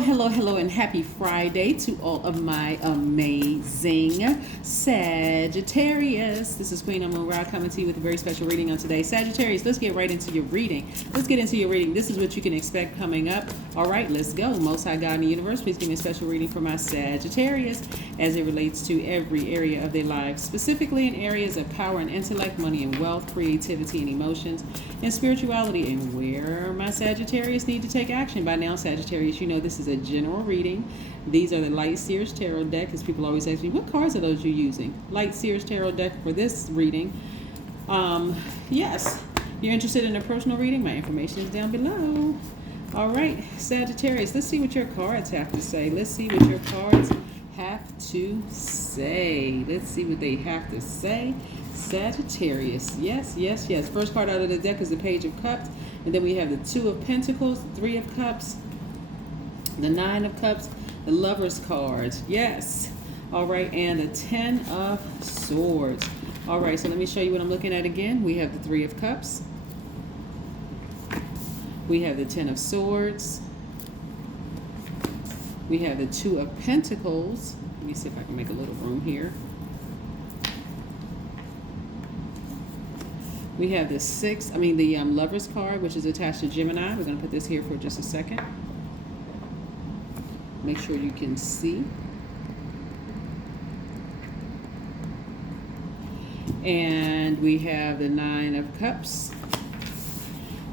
Hello, and happy Friday to all of my amazing Sagittarius. This is Queen Amun Ra coming to you with a very special reading on today. Sagittarius, let's get right into your reading. This is what you can expect coming up. All right, let's go. Most High God in the universe, please give me a special reading for my Sagittarius as it relates to every area of their lives, specifically in areas of power and intellect, money and wealth, creativity and emotions, and spirituality, and where my Sagittarius need to take action. By now, Sagittarius, you know this is a general reading. These are the Light Seers Tarot deck, because people always ask me, what cards are those you using? Light Seers Tarot deck for this reading. Yes, you're interested in a personal reading, my information is down below. All right, Sagittarius, let's see what your cards have to say. Let's see what your cards have to say. Let's see what they have to say. Sagittarius, yes. First card out of the deck is the Page of Cups, and then we have the Two of Pentacles, the Three of Cups, the Nine of Cups, the Lover's cards, yes. All right, and the Ten of Swords. All right, so let me show you what I'm looking at again. We have the Three of Cups, we have the Ten of Swords, we have the Two of Pentacles. Let me see if I can make a little room here. We have the Lover's card, which is attached to Gemini. We're going to put this here for just a second. Make sure you can see. And we have the Nine of Cups.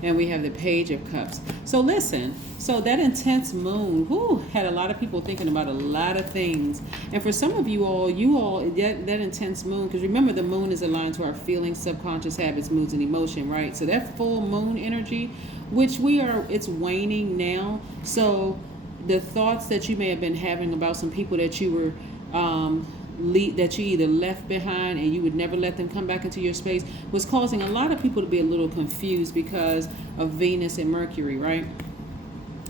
And we have the Page of Cups. So listen, so that intense moon, had a lot of people thinking about a lot of things. And for some of you all, that intense moon, because remember the moon is aligned to our feelings, subconscious habits, moods, and emotion, right? So that full moon energy, which it's waning now. So the thoughts that you may have been having about some people that you were that you either left behind and you would never let them come back into your space was causing a lot of people to be a little confused because of Venus and Mercury, right?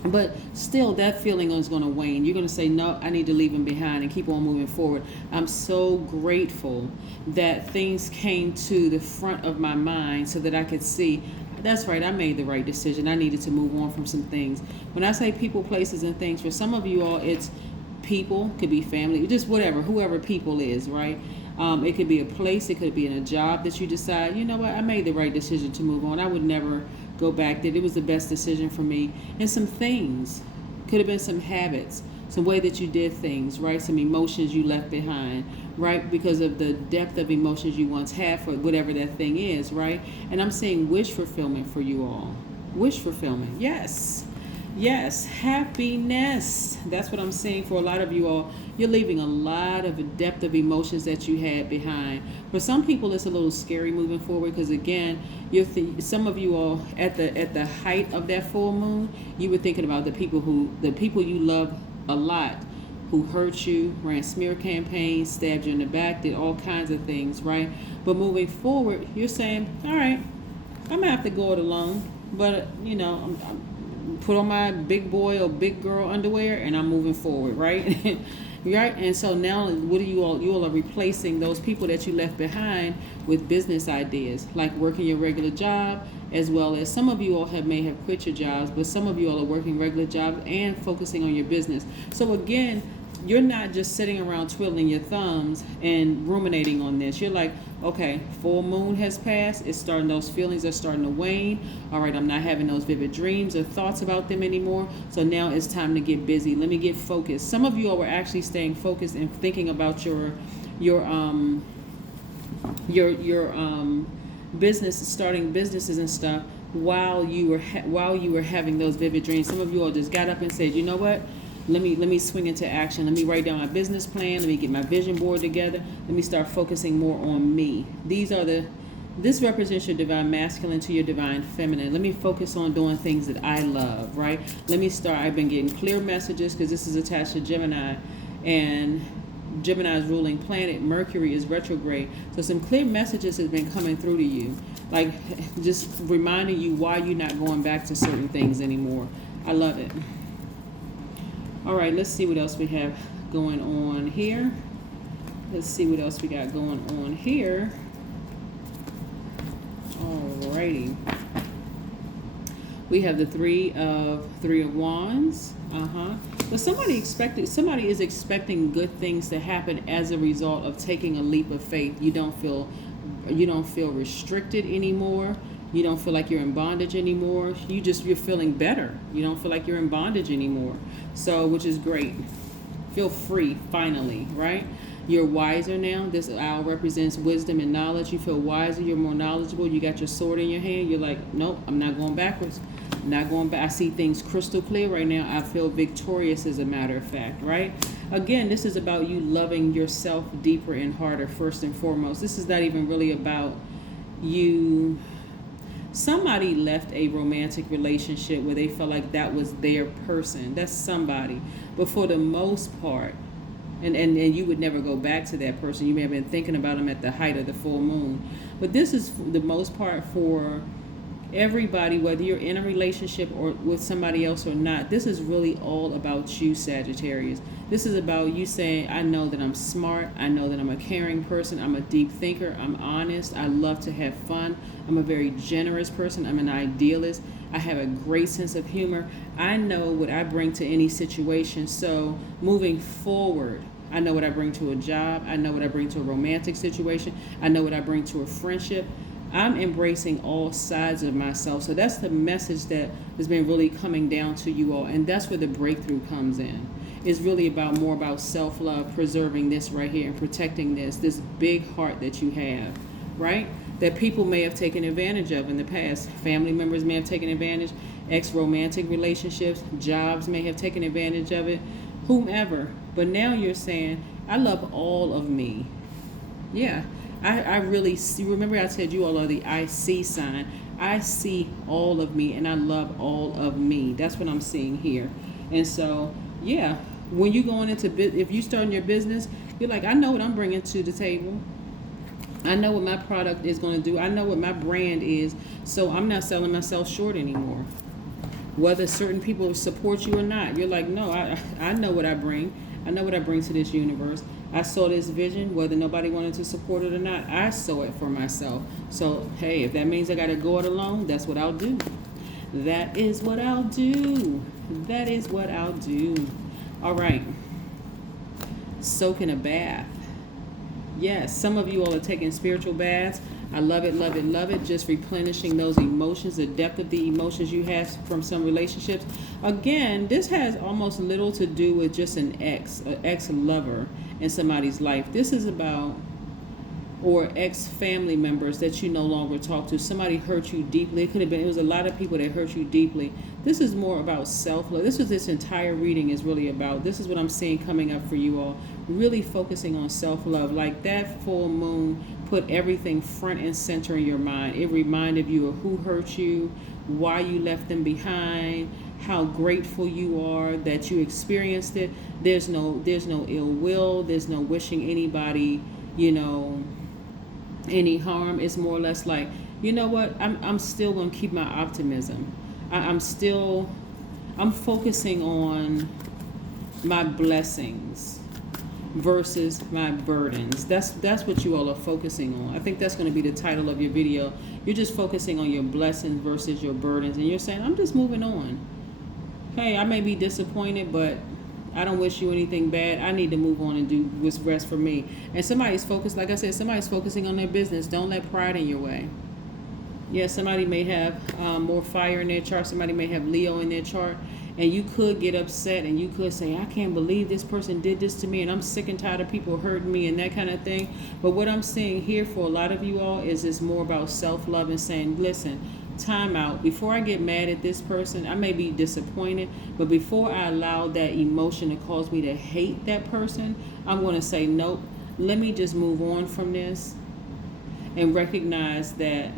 But still, that feeling is going to wane. You're going to say, no, I need to leave them behind and keep on moving forward. I'm so grateful that things came to the front of my mind so that I could see, that's right, I made the right decision. I needed to move on from some things. When I say people, places, and things, for some of you all, it's people, could be family, just whoever people is, right? It could be a place, it could be in a job that you decide, you know what, I made the right decision to move on. I would never go back there. It was the best decision for me. And some things, could have been some habits, some way that you did things, right? Some emotions you left behind, right? Because of the depth of emotions you once had for whatever that thing is, right? And I'm seeing wish fulfillment for you all. Wish fulfillment, yes. Yes, happiness. That's what I'm seeing for a lot of you all. You're leaving a lot of depth of emotions that you had behind. For some people, it's a little scary moving forward because, again, some of you all at the height of that full moon, you were thinking about the people you love a lot, who hurt you, ran smear campaigns, stabbed you in the back, did all kinds of things, right? But moving forward, you're saying, all right, I'm gonna have to go it alone, but I'm put on my big boy or big girl underwear and I'm moving forward, right? Right? And so now what do you all are replacing those people that you left behind with business ideas, like working your regular job, as well as some of you all may have quit your jobs, but some of you all are working regular jobs and focusing on your business. So again, you're not just sitting around twiddling your thumbs and ruminating on this. You're like, okay, full moon has passed. Those feelings are starting to wane. All right, I'm not having those vivid dreams or thoughts about them anymore. So now it's time to get busy. Let me get focused. Some of you all were actually staying focused and thinking about your business, starting businesses and stuff while you were having those vivid dreams. Some of you all just got up and said, you know what? Let me swing into action. Let me write down my business plan. Let me get my vision board together. Let me start focusing more on me. This represents your divine masculine to your divine feminine. Let me focus on doing things that I love, right? I've been getting clear messages because this is attached to Gemini, and Gemini's ruling planet, Mercury, is retrograde. So some clear messages have been coming through to you, like just reminding you why you're not going back to certain things anymore. I love it. All right, let's see what else we have going on here. Let's see what else we got going on here. All righty. We have the Three of Wands. But somebody is expecting good things to happen as a result of taking a leap of faith. You don't feel restricted anymore. You don't feel like you're in bondage anymore. You're feeling better. You don't feel like you're in bondage anymore. So, which is great. Feel free finally, right? You're wiser now. This owl represents wisdom and knowledge. You feel wiser. You're more knowledgeable. You got your sword in your hand. You're like, nope, I'm not going backwards. I'm not going back. I see things crystal clear right now. I feel victorious, as a matter of fact, right? Again, this is about you loving yourself deeper and harder, first and foremost. This is not even really about you. Somebody left a romantic relationship where they felt like that was their person. That's somebody. But for the most part, and you would never go back to that person. You may have been thinking about them at the height of the full moon. But this is the most part for everybody, whether you're in a relationship or with somebody else or not. This is really all about you, Sagittarius. This is about you saying, I know that I'm smart. I know that I'm a caring person. I'm a deep thinker. I'm honest. I love to have fun. I'm a very generous person. I'm an idealist. I have a great sense of humor. I know what I bring to any situation. So moving forward, I know what I bring to a job. I know what I bring to a romantic situation. I know what I bring to a friendship. I'm embracing all sides of myself. So that's the message that has been really coming down to you all. And that's where the breakthrough comes in. It's really more about self-love, preserving this right here and protecting this big heart that you have, right? That people may have taken advantage of in the past. Family members may have taken advantage. Ex-romantic relationships, jobs may have taken advantage of it. Whomever. But now you're saying, I love all of me. Yeah. I really see. Remember I said you all are the I see sign. I see all of me and I love all of me. That's what I'm seeing here. And so, yeah, when you're going into, if you starting your business, you're like, I know what I'm bringing to the table. I know what my product is going to do. I know what my brand is. So I'm not selling myself short anymore. Whether certain people support you or not, you're like, no, I know what I bring. I know what I bring to this universe. I saw this vision, whether nobody wanted to support it or not. I saw it for myself. So, hey, if that means I got to go it alone, that's what I'll do. That is what I'll do. That is what I'll do. All right. Soak in a bath. Yes, some of you all are taking spiritual baths. I love it, love it, love it. Just replenishing those emotions, the depth of the emotions you have from some relationships. Again, this has almost little to do with just an ex-lover in somebody's life. This is about, or ex-family members that you no longer talk to. Somebody hurt you deeply. It was a lot of people that hurt you deeply. This is more about self-love. This is this entire reading is really about. This is what I'm seeing coming up for you all. Really focusing on self-love. Like that full moon put everything front and center in your mind. It reminded you of who hurt you, why you left them behind, how grateful you are that you experienced it. There's no ill will. There's no wishing anybody, any harm. It's more or less like, you know what? I'm still going to keep my optimism. I'm focusing on my blessings versus my burdens. That's what you all are focusing on. I think that's going to be the title of your video. You're just focusing on your blessings versus your burdens, and you're saying, I'm just moving on. Hey, I may be disappointed, but I don't wish you anything bad. I need to move on and do what's best for me. And somebody's focused, like I said, somebody's focusing on their business. Don't let pride in your way. Yeah, somebody may have more fire in their chart. Somebody may have Leo in their chart. And you could get upset and you could say, I can't believe this person did this to me and I'm sick and tired of people hurting me and that kind of thing. But what I'm seeing here for a lot of you all is it's more about self-love and saying, listen, time out. Before I get mad at this person, I may be disappointed, but before I allow that emotion to cause me to hate that person, I'm going to say, nope, let me just move on from this and recognize that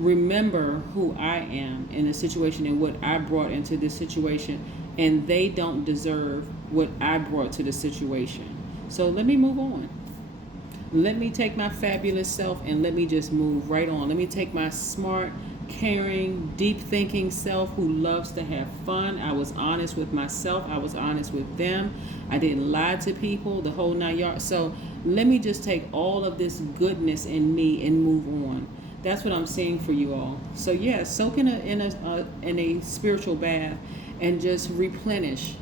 remember who I am in the situation and what I brought into this situation, and they don't deserve what I brought to the situation. So let me move on. Let me take my fabulous self and let me just move right on. Let me take my smart, caring, deep thinking self who loves to have fun. I was honest with myself. I was honest with them. I didn't lie to people, the whole 9 yards. So let me just take all of this goodness in me and move on. That's what I'm seeing for you all. So yeah, soak in a spiritual bath and just replenish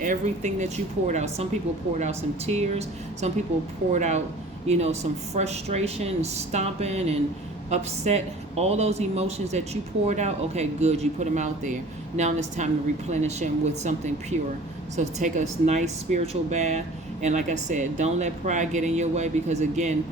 everything that you poured out. Some people poured out some tears, some people poured out, you know, some frustration, stomping and upset. All those emotions that you poured out, okay, good, you put them out there. Now it's time to replenish them with something pure. So take a nice spiritual bath, and like I said, don't let pride get in your way, because again,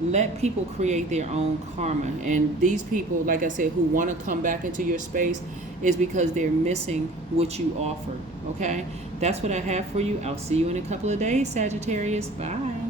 let people create their own karma. And these people, like I said, who want to come back into your space is because they're missing what you offered. Okay, that's what I have for you. I'll see you in a couple of days, Sagittarius. Bye.